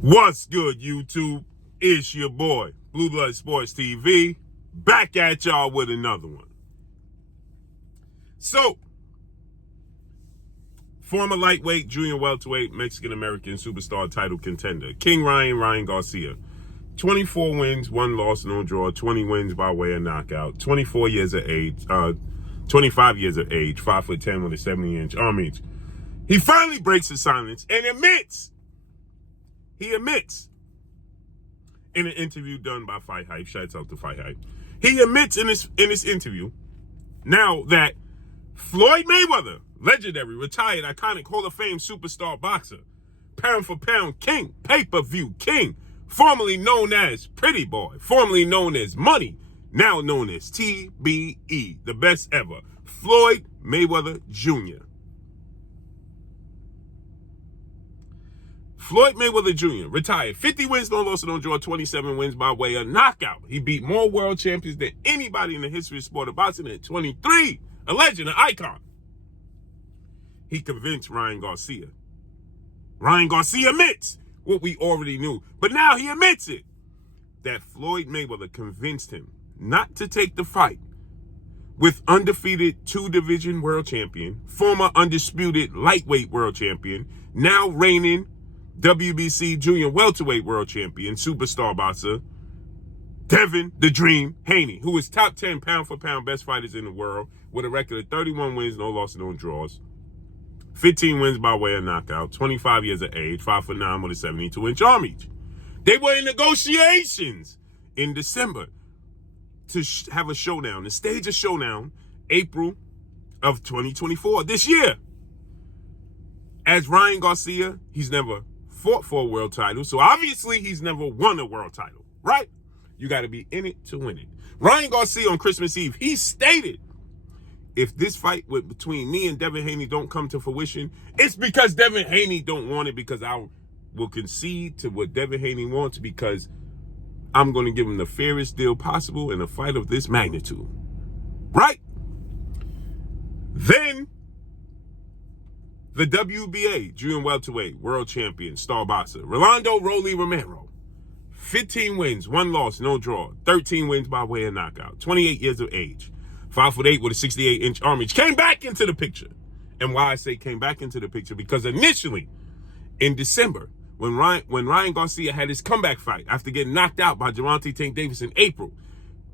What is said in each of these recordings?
What's good, YouTube? It's your boy, Blue Blood Sports TV, back at y'all with another one. So, former lightweight, junior welterweight, Mexican-American superstar title contender, King Ryan Garcia. 24 wins, 1 loss, no draw, 20 wins by way of knockout, 25 years of age, 5'10" with a 70-inch arm reach. He finally breaks his silence and admits in an interview done by Fight Hype, shouts out to Fight Hype, he admits in this interview now that Floyd Mayweather, legendary, retired, iconic, Hall of Fame superstar boxer, pound for pound king, pay-per-view king, formerly known as Pretty Boy, formerly known as Money, now known as TBE, the best ever, Floyd Mayweather Jr. Floyd Mayweather Jr. retired. 50 wins, no loss, no draw, 27 wins by way of knockout. He beat more world champions than anybody in the history of sport of boxing at 23. A legend, an icon. He convinced Ryan Garcia. Ryan Garcia admits what we already knew, but now he admits it, that Floyd Mayweather convinced him not to take the fight with undefeated 2-division world champion, former undisputed lightweight world champion, now reigning WBC junior welterweight world champion, superstar boxer, Devin, the Dream, Haney, who is top 10 pound for pound best fighters in the world with a record of 31 wins, no losses, no draws, 15 wins by way of knockout, 25 years of age, 5'9" with a 72-inch arm reach. They were in negotiations in December to have a showdown, to stage a showdown, April of 2024, this year. As Ryan Garcia, he's never fought for a world title, so obviously he's never won a world title, right? You got to be in it to win it. Ryan Garcia on Christmas Eve, he stated, if this fight between me and Devin Haney don't come to fruition, it's because Devin Haney don't want it, because I will concede to what Devin Haney wants, because I'm going to give him the fairest deal possible in a fight of this magnitude, right? Then the WBA junior welterweight world champion, star boxer, Rolando Romero. 15 wins, 1 loss, no draw, 13 wins by way of knockout, 28 years of age, 5'8" with a 68-inch arm reach, came back into the picture. And why I say came back into the picture, because initially in December, when Ryan Garcia had his comeback fight after getting knocked out by Gervonta Tank Davis in April,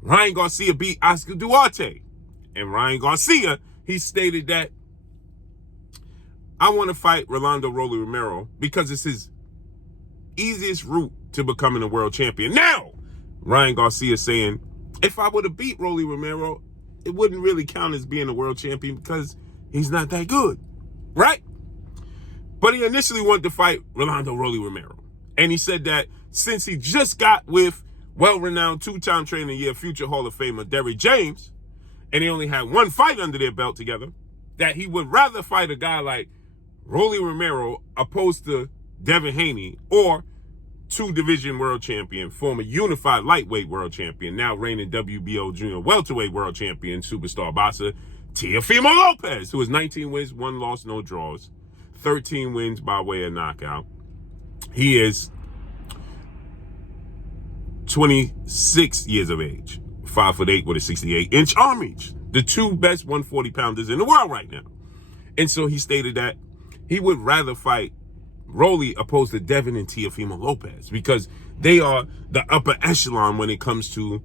Ryan Garcia beat Oscar Duarte. And Ryan Garcia, he stated that, I want to fight Rolando Romero because it's his easiest route to becoming a world champion. Now, Ryan Garcia saying, if I would have beat Rolly Romero, it wouldn't really count as being a world champion because he's not that good, right? But he initially wanted to fight Rolando Romero. And he said that since he just got with well-renowned 2-time trainer of the year, future Hall of Famer Derrick James, and he only had 1 fight under their belt together, that he would rather fight a guy like Rolly Romero opposed to Devin Haney, or 2-division world champion, former unified lightweight world champion, now reigning WBO junior welterweight world champion, superstar boxer, Teofimo Lopez, who has 19 wins, 1 loss, no draws, 13 wins by way of knockout. He is 26 years of age, 5'8" with a 68-inch arm reach, the 2 best 140-pounders in the world right now. And so he stated that he would rather fight Rolly opposed to Devin and Teofimo Lopez, because they are the upper echelon when it comes to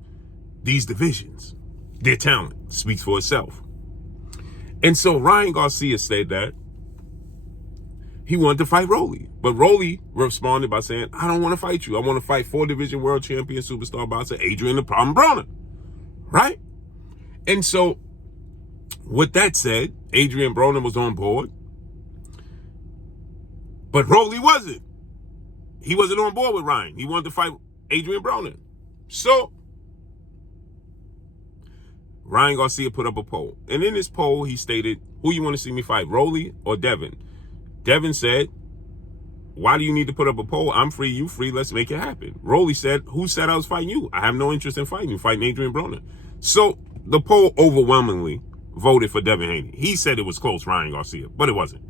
these divisions. Their talent speaks for itself. And so Ryan Garcia said that he wanted to fight Rolly. But Rolly responded by saying, I don't want to fight you. I want to fight 4-division world champion, superstar boxer, Adrian the Problem Broner. Right? And so with that said, Adrian Broner was on board. But Rolly wasn't. He wasn't on board with Ryan. He wanted to fight Adrian Broner. So Ryan Garcia put up a poll. And in this poll, he stated, who you want to see me fight, Rolly or Devin? Devin said, why do you need to put up a poll? I'm free, you free, let's make it happen. Rolly said, who said I was fighting you? I have no interest in fighting you, fighting Adrian Broner. So the poll overwhelmingly voted for Devin Haney. He said it was close, Ryan Garcia, but it wasn't.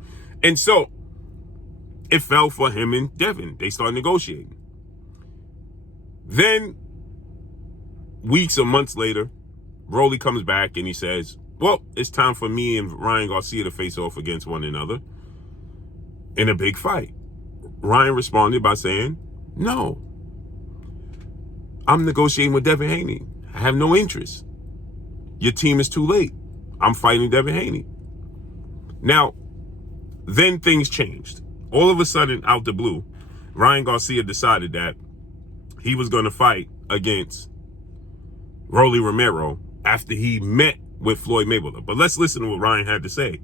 And so it fell for him and Devin. They started negotiating. Then, weeks or months later, Rolly comes back and he says, well, it's time for me and Ryan Garcia to face off against one another in a big fight. Ryan responded by saying, no, I'm negotiating with Devin Haney. I have no interest. Your team is too late. I'm fighting Devin Haney. Now, then things changed. All of a sudden, out the blue, Ryan Garcia decided that he was going to fight against Rolando Romero after he met with Floyd Mayweather. But let's listen to what Ryan had to say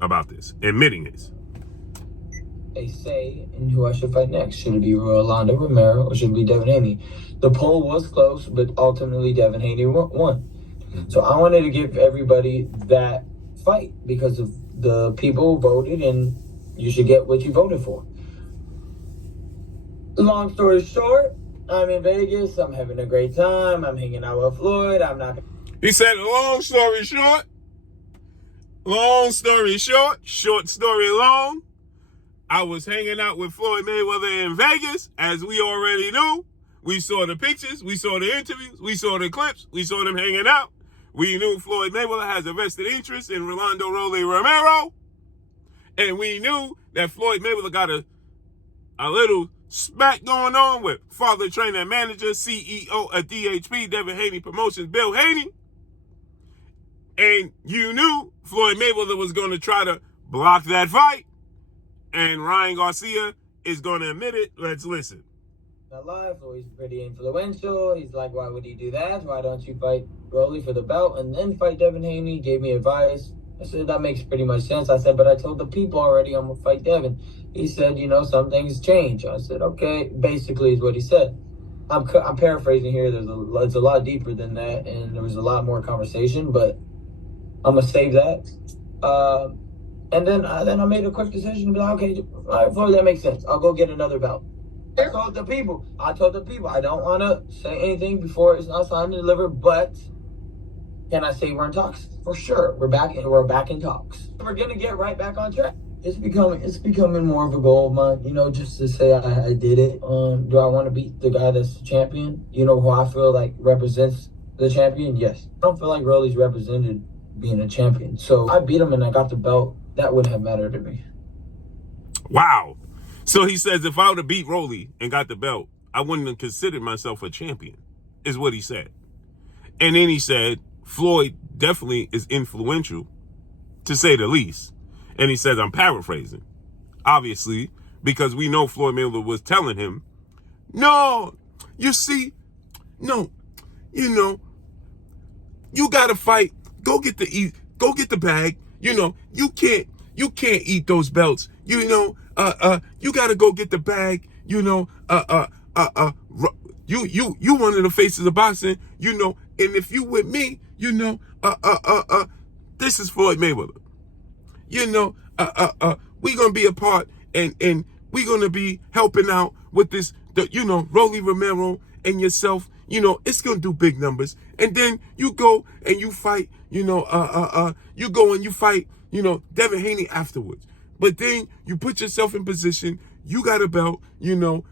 about this, admitting this. They say in who I should fight next. Should it be Rolando Romero or should it be Devin Haney? The poll was close, but ultimately Devin Haney won. So I wanted to give everybody that fight because of the people who voted, and you should get what you voted for. Long story short, I'm in Vegas. I'm having a great time. I'm hanging out with Floyd. I'm not. He said, long story short, short story long. I was hanging out with Floyd Mayweather in Vegas, as we already knew. We saw the pictures, we saw the interviews, we saw the clips, we saw them hanging out. We knew Floyd Mayweather has a vested interest in Rolando Romero. And we knew that Floyd Mayweather got a little smack going on with father, trainer, manager, CEO of DHP, Devin Haney Promotions, Bill Haney. And you knew Floyd Mayweather was going to try to block that fight. And Ryan Garcia is going to admit it. Let's listen. Not live, so he's pretty influential. He's like, why would he do that? Why don't you fight Rolly for the belt and then fight Devin Haney? He gave me advice. I said, that makes pretty much sense. I said, but I told the people already I'm going to fight Devin. He said, some things change. I said, okay, basically is what he said. I'm paraphrasing here. It's a lot deeper than that, and there was a lot more conversation, but I'm going to save that. And then I made a quick decision to be like, okay, all right, Floyd, that makes sense. I'll go get another belt. I told the people, I don't want to say anything before it's not signed and delivered, but can I say we're in talks? For sure. We're back in talks. We're going to get right back on track. It's becoming more of a goal of mine, just to say I did it. Do I want to beat the guy that's the champion? Who I feel like represents the champion? Yes. I don't feel like Rolly's represented being a champion. So I beat him and I got the belt. That wouldn't have mattered to me. Wow. So he says, if I would have beat Rolly and got the belt, I wouldn't have considered myself a champion, is what he said. And then he said, Floyd definitely is influential, to say the least. And he says, I'm paraphrasing, obviously, because we know Floyd Mayweather was telling him, no, you see, no, you got to fight. Go get the bag. You can't eat those belts. You got to go get the bag. You one of the faces of boxing, and if you with me, this is Floyd Mayweather. We gonna be a part, and we gonna be helping out with this, Rolly Romero and yourself. It's gonna do big numbers, and then you go and you fight. You go and you fight. Devin Haney afterwards. But then you put yourself in position. You got a belt. You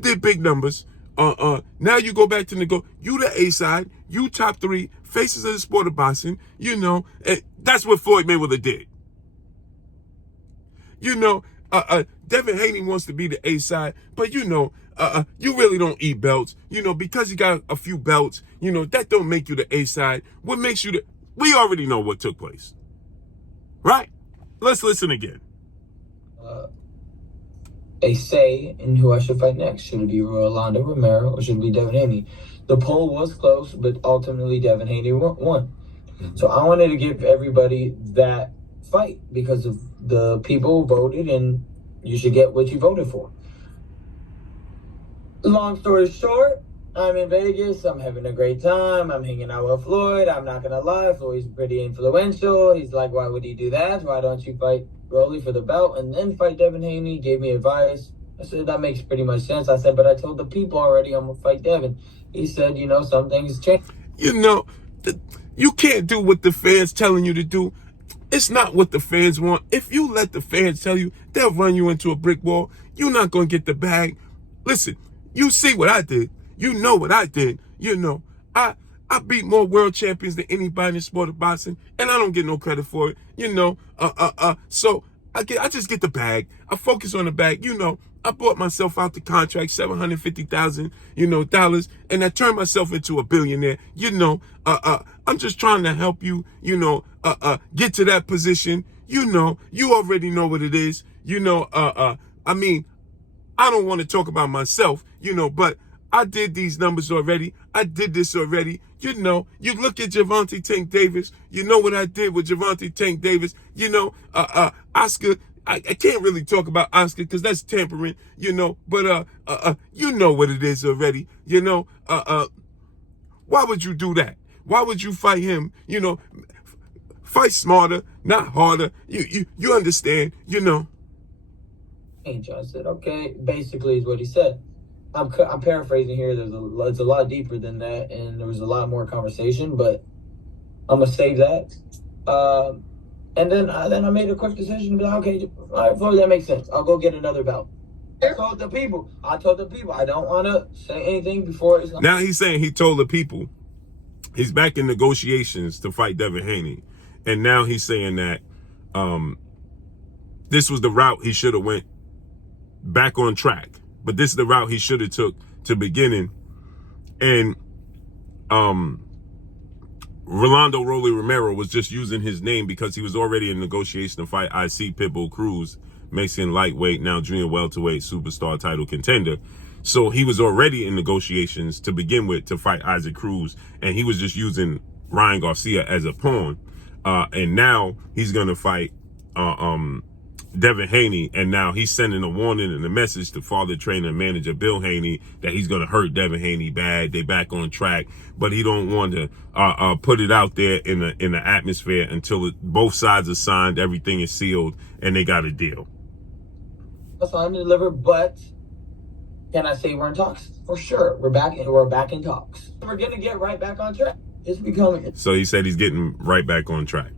did big numbers. Now you go back to you the A side. You top 3 faces of the sport of boxing. And that's what Floyd Mayweather did. Devin Haney wants to be the A side, but you really don't eat belts. Because you got a few belts, that don't make you the A side. What makes you we already know what took place. Right? Let's listen again. They say in who I should fight next. Should it be Rolando Romero or should it be Devin Haney? The poll was close, but ultimately Devin Haney won. So I wanted to give everybody that fight because of the people who voted, and you should get what you voted for. Long story short, I'm in Vegas. I'm having a great time. I'm hanging out with Floyd. I'm not going to lie. Floyd's pretty influential. He's like, why would he do that? Why don't you fight Rolly for the belt and then fight Devin Haney? He gave me advice. I said, that makes pretty much sense. I said, but I told the people already I'm going to fight Devin. He said, some things change. You can't do what the fans telling you to do. It's not what the fans want. If you let the fans tell you, they'll run you into a brick wall. You're not going to get the bag. Listen, you see what I did. You know what I did. You know, I beat more world champions than anybody in the sport of boxing, and I don't get no credit for it. You know, so I just get the bag. I focus on the bag. You know, I bought myself out the contract, $750,000, dollars, and I turned myself into a billionaire. You know, I'm just trying to help you, get to that position. You know, you already know what it is. You know, I mean, I don't want to talk about myself, but I did these numbers already. I did this already. You know, you look at Gervonta Tank Davis. You know what I did with Gervonta Tank Davis. You know, Oscar. I can't really talk about Oscar because that's tampering, but you know what it is already, why would you do that? Why would you fight him? Fight smarter, not harder. You understand, Hey, John said, okay, basically is what he said. I'm paraphrasing here. It's a lot deeper than that, and there was a lot more conversation, but I'm going to save that. And then I made a quick decision to be like, okay, all right, Floyd, that makes sense. I'll go get another belt. I told the people, I don't want to say anything before it's... Now he's saying he told the people he's back in negotiations to fight Devin Haney. And now he's saying that this was the route he should have went back on track. But this is the route he should have took to beginning. And Rolando Romero was just using his name because he was already in negotiation to fight IC Pitbull Cruz, Mexican lightweight, now junior welterweight superstar title contender. So he was already in negotiations to begin with to fight Isaac Cruz, and he was just using Ryan Garcia as a pawn. And now he's going to fight Devin Haney, and now he's sending a warning and a message to father, trainer, and manager Bill Haney that he's going to hurt Devin Haney bad. They back on track, but he don't want to put it out there in the atmosphere until both sides are signed, everything is sealed, and they got a deal. Signed and delivered, but can I say we're in talks? For sure, we're back in talks. We're gonna get right back on track. It's becoming. So he said he's getting right back on track.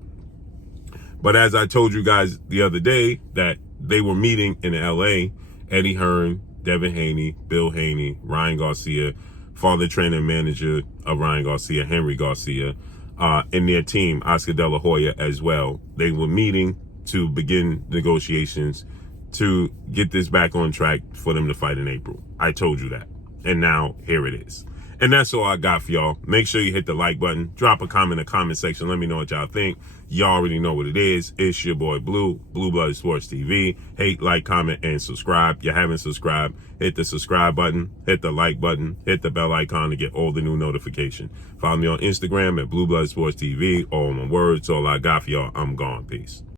But as I told you guys the other day, that they were meeting in LA, Eddie Hearn, Devin Haney, Bill Haney, Ryan Garcia, father, trainer, and manager of Ryan Garcia, Henry Garcia, and their team, Oscar De La Hoya as well. They were meeting to begin negotiations to get this back on track for them to fight in April. I told you that. And now here it is. And that's all I got for y'all. Make sure you hit the like button. Drop a comment in the comment section. Let me know what y'all think. Y'all already know what it is. It's your boy Blue, Blue Blooded Sports TV. Hate, like, comment, and subscribe. You haven't subscribed, hit the subscribe button, hit the like button, hit the bell icon to get all the new notifications. Follow me on Instagram at Blue Blooded Sports TV. All my words. All I got for y'all. I'm gone. Peace.